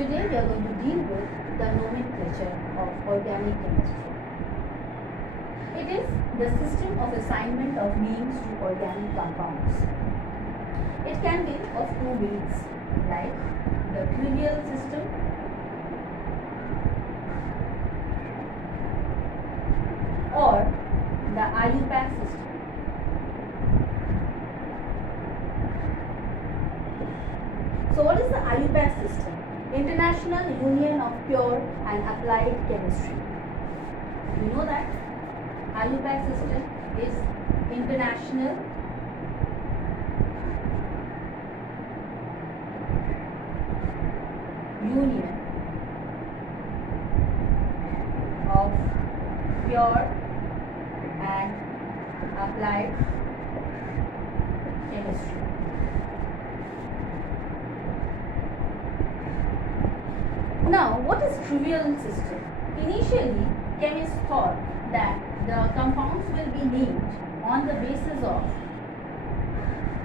Today we are going to deal with the nomenclature of organic chemistry. It is the system of assignment of names to organic compounds. It can be of two ways, like the trivial system or the Iupac system. So what is the Iupac system? International Union of Pure and Applied Chemistry. You know that Iupac system is International Union of Pure and Applied Chemistry. Now, what is trivial system? Initially, chemists thought that the compounds will be named on the basis of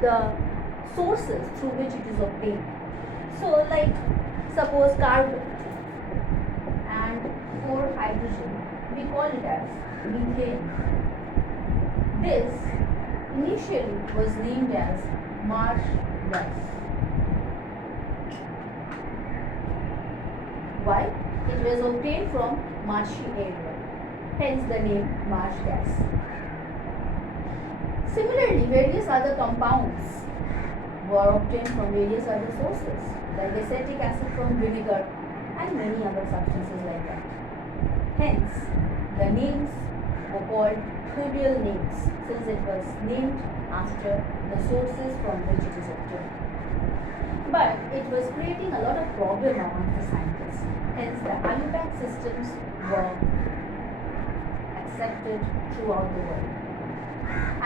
the sources through which it is obtained. So, like suppose carbon and for hydrogen, we call it as methane. This initially was named as marsh gas. Why? It was obtained from marshy area, hence the name marsh gas. Similarly, various other compounds were obtained from various other sources, like acetic acid from vinegar and many other substances like that. Hence, the names were called trivial names, since it was named after the sources from which it is obtained. But it was creating a lot of problem among the scientists. Hence, the Iupac systems were accepted throughout the world.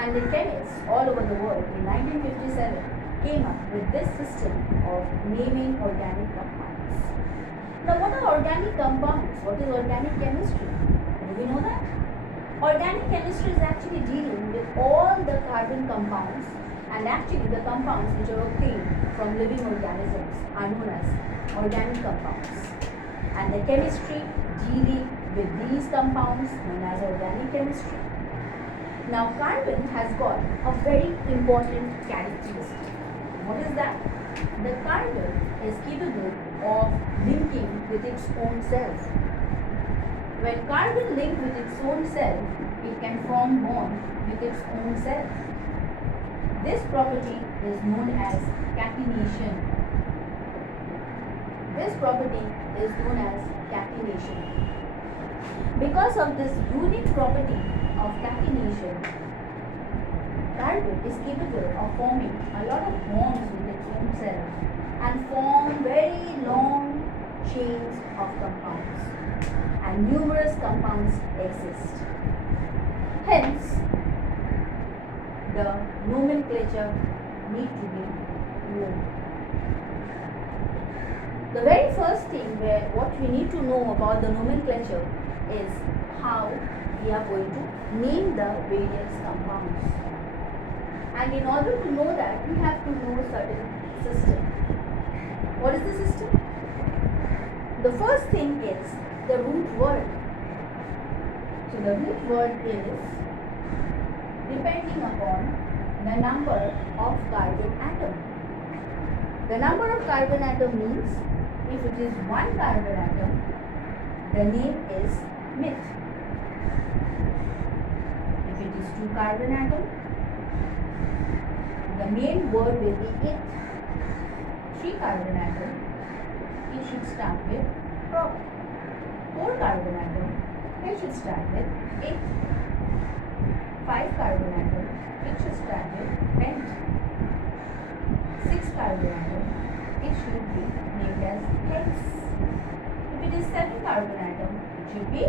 And the chemists all over the world in 1957 came up with this system of naming organic compounds. Now, what are organic compounds? What is organic chemistry? Do we know that? Organic chemistry is actually dealing with all the carbon compounds, and actually the compounds which are obtained from living organisms are known as organic compounds. And the chemistry dealing with these compounds known as organic chemistry. Now, carbon has got a very important characteristic. What is that? The carbon is capable of linking with its own self. When carbon links with its own self, it can form bond with its own self. This property is known as catenation. This property is known as catenation. Because of this unique property of catenation, carbon is capable of forming a lot of bonds with its own self and form very long chains of compounds. And numerous compounds exist. Hence, the nomenclature need to be known. The very first thing what we need to know about the nomenclature is how we are going to name the various compounds. And in order to know that, we have to know certain system. What is the system? The first thing is the root word. So the root word is depending upon the number of carbon atom. The number of carbon atom means if it is one carbon atom, the name is meth. If it is two carbon atom, the main word will be it. Three carbon atom, it should start with prop. Four carbon atom, it should start with it. Five carbon atom, it should start with pent. Six carbon atom, it should be named as hex. If it is seven carbon atom, it should be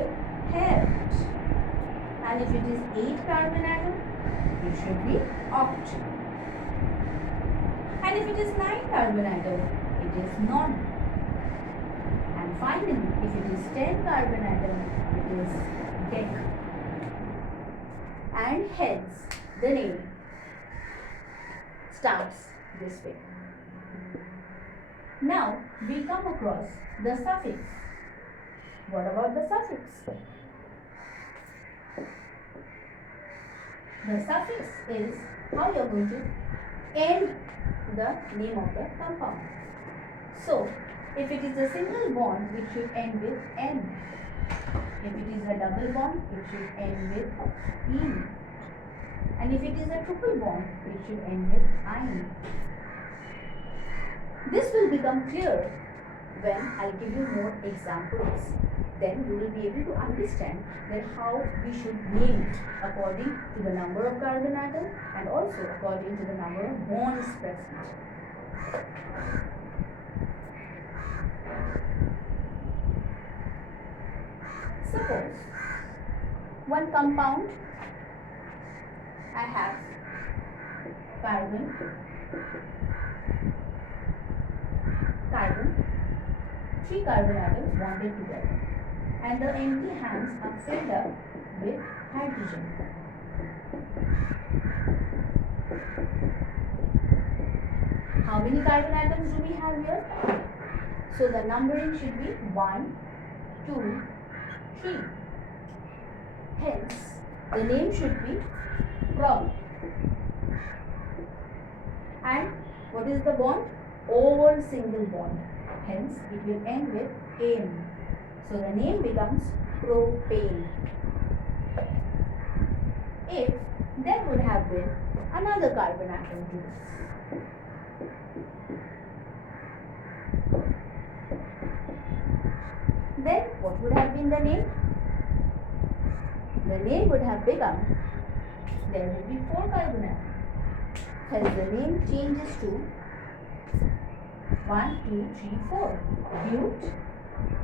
hept. And if it is eight carbon atom, it should be oct. And if it is nine carbon atom, it is non. And finally, if it is 10 carbon atom, it is dec. And hence, the name starts this way. Now we come across the suffix. What about the suffix? The suffix is how you are going to end the name of the compound. So, if it is a single bond, it should end with N. If it is a double bond, it should end with E. And if it is a triple bond, it should end with I. This will become clear when I'll give you more examples. Then you will be able to understand that how we should name it according to the number of carbon atoms and also according to the number of bonds present. Suppose one compound, I have carbon, three carbon atoms bonded together, and the empty hands are filled up with hydrogen. How many carbon atoms do we have here? So the numbering should be 1, 2, 3. Hence, the name should be prob. And what is the bond? All single bond. Hence, it will end with ane. So the name becomes propane. If there would have been another carbon atom to this, then what would have been the name? The name would have become, there will be 4 carbon atoms. Hence the name changes to 1, 2, 3, 4.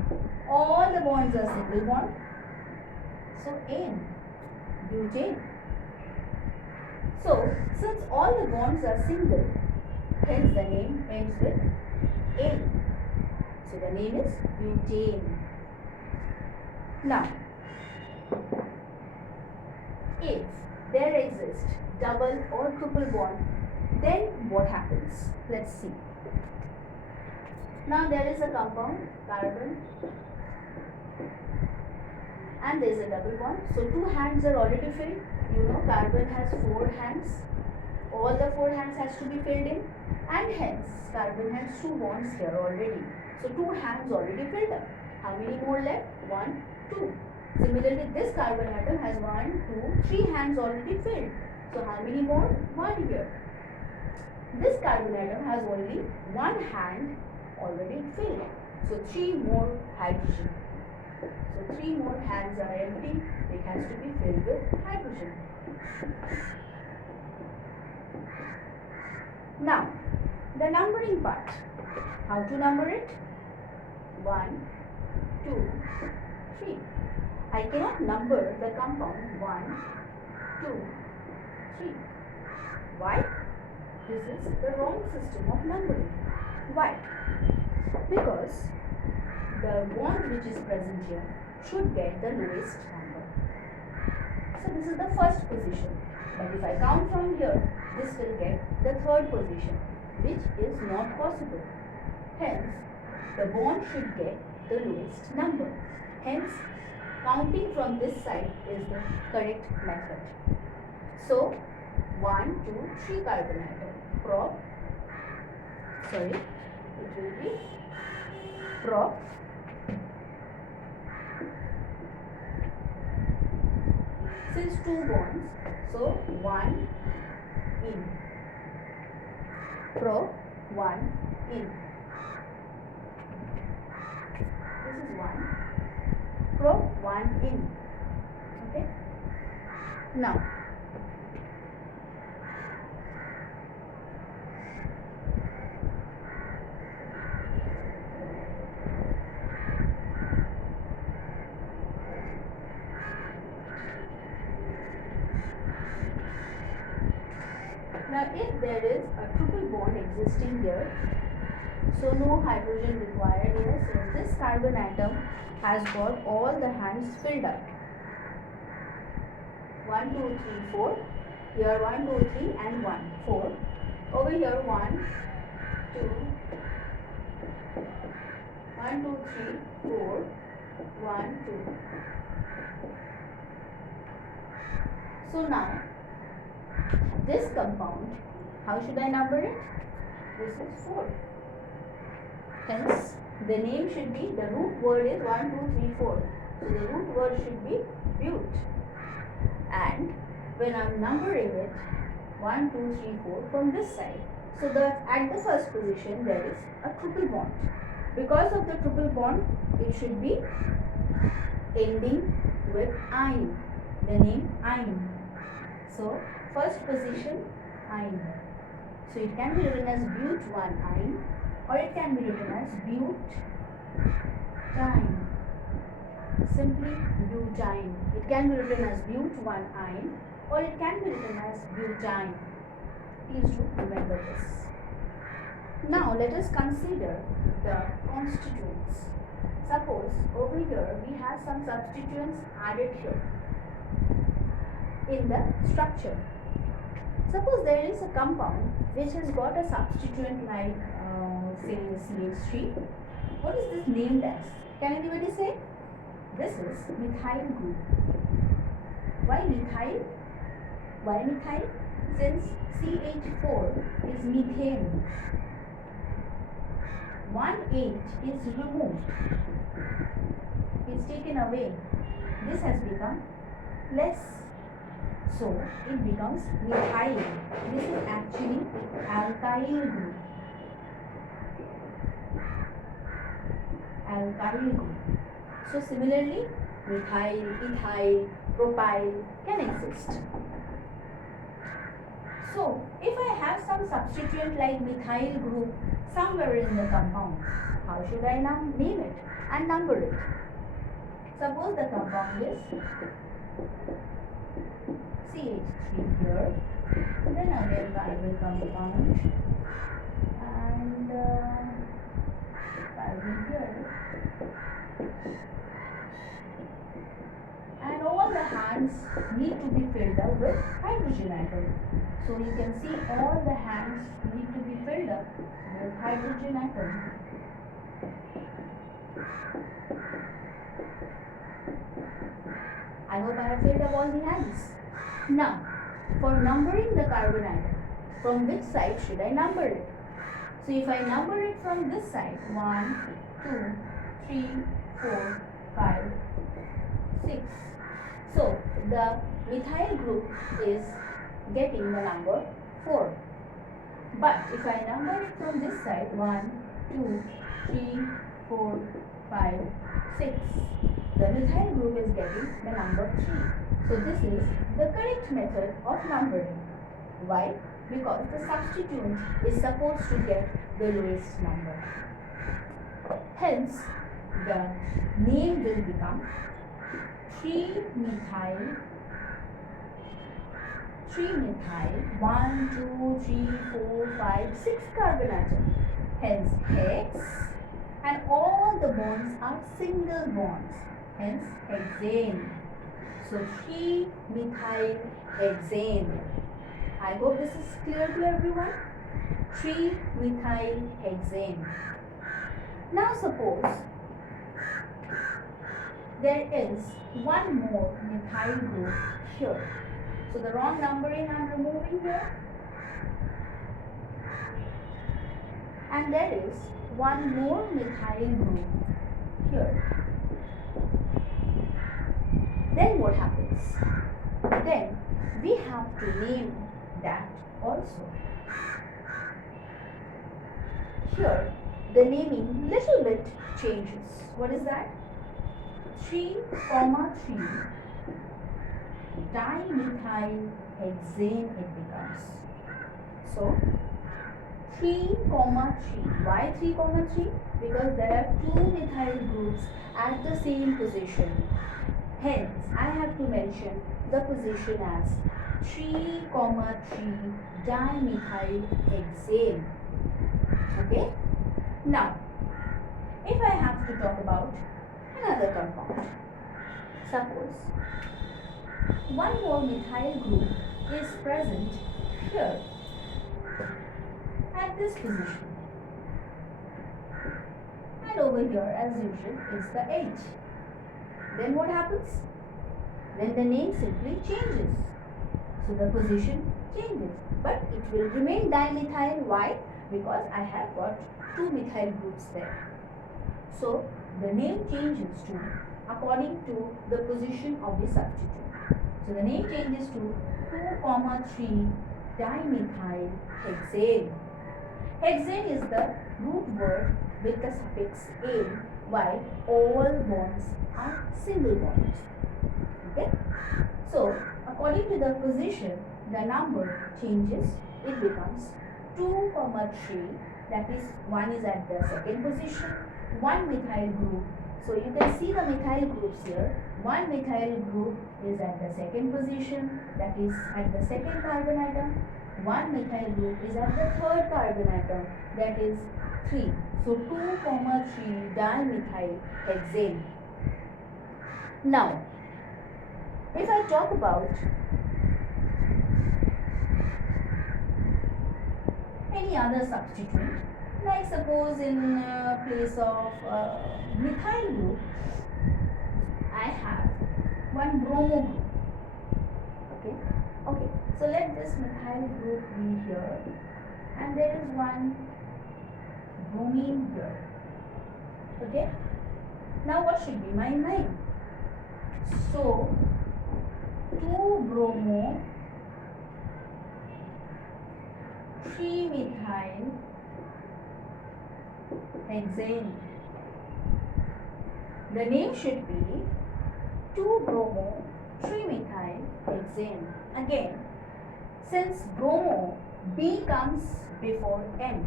But all the bonds are single bond. So ane, butane. So since all the bonds are single, hence the name ends with ane. So the name is butane. Now, if there exists double or triple bond, then what happens? Let's see. Now there is a compound, carbon, and there is a double bond. So 2 hands are already filled. You know carbon has 4 hands. All the 4 hands has to be filled in, and hence carbon has 2 bonds here already. So 2 hands already filled up. How many more left? 1, 2. Similarly, this carbon atom has 1, 2, 3 hands already filled. So how many more? 1 here. This carbon atom has only 1 hand already filled. So 3 more hydrogen. So 3 more hands are empty. It has to be filled with hydrogen. Now, the numbering part. How to number it? 1, 2, 3. I cannot number the compound 1, 2, 3. Why? This is the wrong system of numbering. Why? Because the bond which is present here should get the lowest number. So this is the first position. But if I count from here, this will get the third position, which is not possible. Hence, the bond should get the lowest number. Hence, counting from this side is the correct method. So, 1, 2, 3 carbon atom. It will be prop. Since 2 bonds, so 1 in. Prop 1 in. This is 1. Prop 1 in. Okay. Now, if there is a triple bond existing here, so no hydrogen required here, so this carbon atom has got all the hands filled up. 1, 2, 3, 4. Here 1, 2, 3 and 1, 4. Over here 1, 2, 1, 2, 3, 4, 1, 2. So now, this compound, how should I number it? This is 4. Hence, the name should be, the root word is 1, 2, 3, 4. So the root word should be but. And when I am numbering it, 1, 2, 3, 4 from this side. So at the first position there is a triple bond. Because of the triple bond, it should be ending with "-ine", the name "-ine". So first position "-ine". So it can be written as but1-ine, or it can be written as butine. Simply butine. It can be written as but1-ine, or it can be written as butine. Please do remember this. Now let us consider the constituents. Suppose over here we have some substituents added here in the structure. Suppose there is a compound which has got a substituent like say CH3. What is this named as? Can anybody say? This is methyl group. Why methyl? Why methyl? Since CH4 is methane. 1H is removed. It's taken away. This has become less. So it becomes methyl. This is actually alkyl group. Alkyl group. So similarly, methyl, ethyl, propyl can exist. So if I have some substituent like methyl group somewhere in the compound, how should I now name it and number it? Suppose the compound is CH3 here, then again carbon compound, and carbon here, and all the hands need to be filled up with hydrogen atom. So you can see all the hands need to be filled up with hydrogen atom. I hope I have filled up all the hands. Now, for numbering the carbon atom, from which side should I number it? So if I number it from this side, 1, 2, 3, 4, 5, 6. So the methyl group is getting the number 4. But if I number it from this side, 1, 2, 3, 4, 5, 6, the methyl group is getting the number 3. So this is the correct method of numbering. Why? Because the substituent is supposed to get the lowest number. Hence, the name will become 3-methyl 1, 2, 3, 4, 5, 6 carbon atom. Hence hex, and all the bonds are single bonds. Hence hexane. So 3-methyl hexane. I hope this is clear to everyone. 3-methyl hexane. Now suppose there is one more methyl group here. So the wrong numbering I am removing here. And there is one more methyl group here. Then what happens? Then we have to name that also. Here the naming little bit changes. What is that? 3, 3 dimethyl hexane it becomes. So 3, 3. Why 3, 3? Because there are 2 methyl groups at the same position. Hence, I have to mention the position as 3, 3 dimethyl hexane. Okay? Now, if I have to talk about another compound, suppose one more methyl group is present here at this position, and over over here as usual is the H. Then what happens? Then the name simply changes. So the position changes. But it will remain dimethyl. Why? Because I have got 2 methyl groups there. So the name changes to according to the position of the substituent. So the name changes to 2,3 dimethyl hexane. Hexane is the root word with the suffix "ane", while all bonds are single bonds. Okay? So according to the position, the number changes. It becomes 2,3. That is, one is at the second position, one methyl group. So you can see the methyl groups here. One methyl group is at the second position, that is at the second carbon atom. One methyl group is at the third carbon atom, that is 3. So 2,3 dimethyl hexane. Now, if I talk about any other substituent, like suppose in place of methyl group, I have one bromo group. Okay. So let this methyl group be here, and there is one bromine here. Okay. Now what should be my name? So 2-bromo 3-methyl hexane. The name should be 2-bromo 3-methyl hexane. Again, since bromo, B comes before N.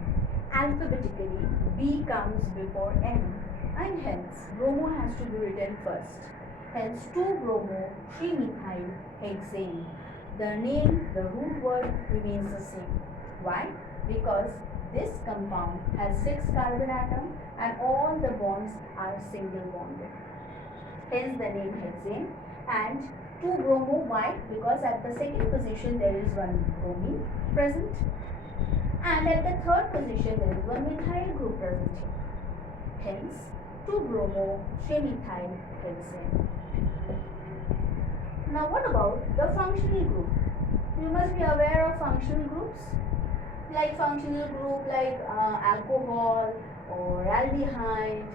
Alphabetically, B comes before N, and hence bromo has to be written first. Hence 2-bromo 3-methyl hexane. The name, the root word remains the same. Why? Because this compound has 6 carbon atoms and all the bonds are single bonded. Hence the name hexane. And 2-bromo, why? Because at the second position there is one bromine present, and at the third position there is one methyl group present here. Hence 2-bromo 3-methyl hexane. Now what about the functional group? You must be aware of functional groups. Like functional group like alcohol or aldehyde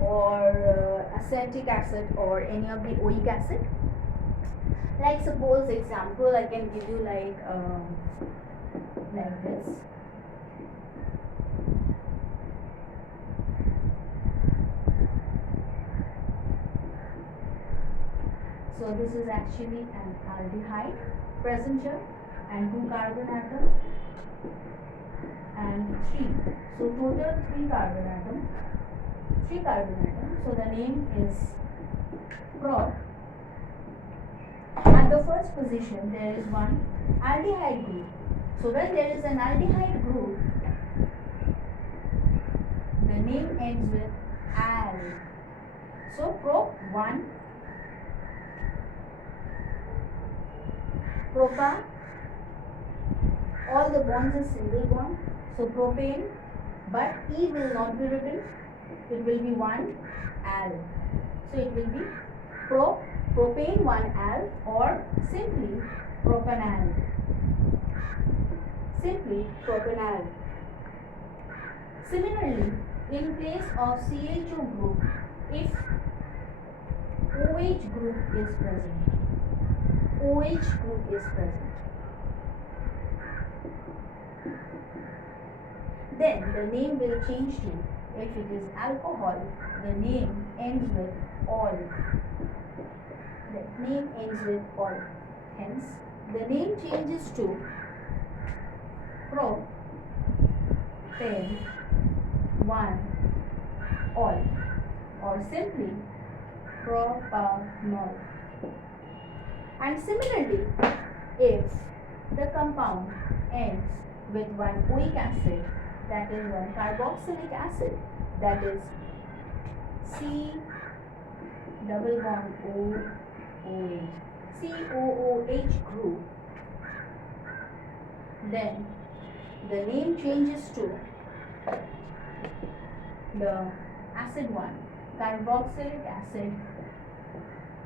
or acetic acid or any of the oic acid. Like suppose example I can give you like this. So this is actually an aldehyde present here and 2 carbon atoms and 3. So total 3 carbon atoms. So the name is prop. At the first position there is one aldehyde group. So when there is an aldehyde group, the name ends with al. So prop 1, propa, all the bonds are single bond. So propane, but E will not be written. It will be 1 al. So it will be propane 1 al or simply propanal. Similarly, in place of CHO group, if OH group is present, then the name will change to, if it is alcohol, the name ends with ol. Hence, the name changes to propane 1 ol or simply propanol. And similarly, if the compound ends with one oic acid, that is one carboxylic acid, that is C double bond OOH, COOH group, then the name changes to the acid 1, carboxylic acid.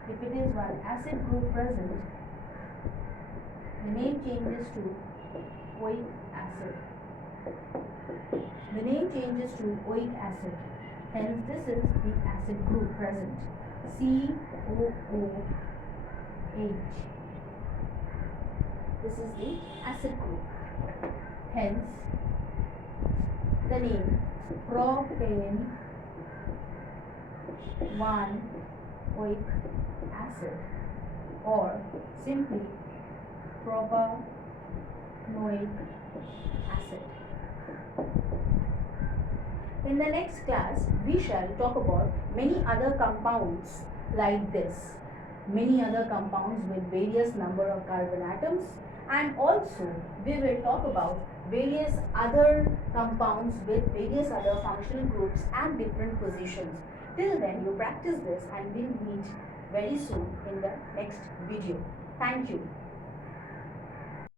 If it is one acid group present, the name changes to oic acid. The name changes to oic acid. Hence, this is the acid group present. COOH. This is the acid group. Hence, the name propane 1-oic acid, or simply propanoic acid. In the next class, we shall talk about many other compounds like this. Many other compounds with various number of carbon atoms, and also we will talk about various other compounds with various other functional groups and different positions. Till then, you practice this and we'll meet very soon in the next video. Thank you.